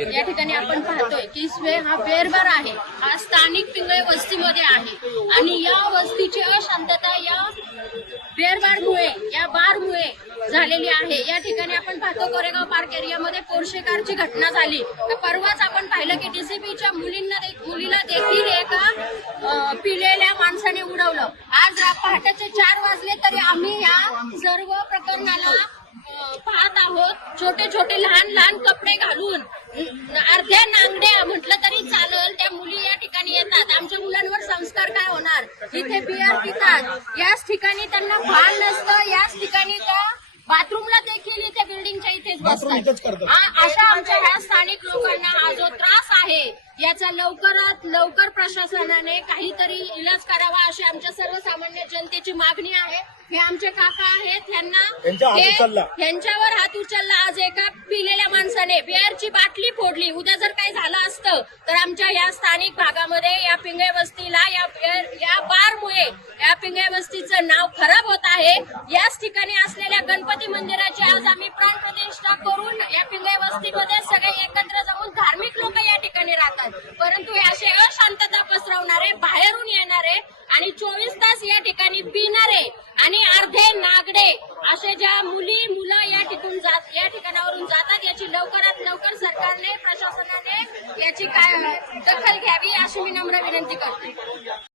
या ठिकाणी आपण पाहतोय की हा बेरबार आहे, हा स्थानिक पिंगळे वस्तीमध्ये आहे आणि या वस्तीची अशांतता या बेरबारमुळे, या बारमुळे झालेली आहे। या ठिकाणी आपण पाहतो कोरेगाव पार्क एरियामध्ये पोर्शे कारची घटना झाली। तर परवाच आपण पाहिलं की डीसीपीच्या मुलीला देखील एका पिलेल्या माणसाने उडवलं। आज पहाटेचे 4 वाजले तरी आम्ही या सर्व प्रकरणाला पाहत आहोत। छोटे छोटे लहान कपडे घालून अर्ध्या नांगड्या म्हटलं तरी चालेल त्या मुली या ठिकाणी येतात। आमच्या मुलांवर संस्कार काय होणार? इथे बियर पितात, याच ठिकाणी त्यांना भान नसतं, याच ठिकाणी त्या बाथरूमला देखील इथे बिल्डिंगच्या इथेच बसतात। अशा आमच्या ह्या स्थानिक लोकांना हा जो त्रास आहे याचा लवकरात लवकर प्रशासनाने काहीतरी इलाज करावा अशी आमच्या सर्वसामान्य जनतेची मागणी आहे। हे आमचे काका आहेत, यांच्यावर हात उचलला। आज एका पिलेल्या माणसाने बिअरची बाटली फोडली। उद्या जर काही झालं असतं तर आमच्या या स्थानिक भागामध्ये या पिंगळे वस्तीला या बारमुळे या पिंगळे वस्तीचं नाव खराब होत आहे। याच ठिकाणी असलेल्या गणपती मंदिराची आज आम्ही प्राणप्रतिष्ठा करून या पिंगळे वस्तीमध्ये सगळे एकत्र जमून धार्मिक लोक या ठिकाणी राहतात, परंतु असे अशांतता पसरवणारे, बाहेरून येणारे आणि 24 तास या ठिकाणी पिणारे आणि अर्धे नागडे असे ज्या मुलं या ठिकाणावरून जातात, याची लवकरात लवकर सरकारने, प्रशासनाने याची काय दखल घ्यावी अशी मी नम्र विनंती करते।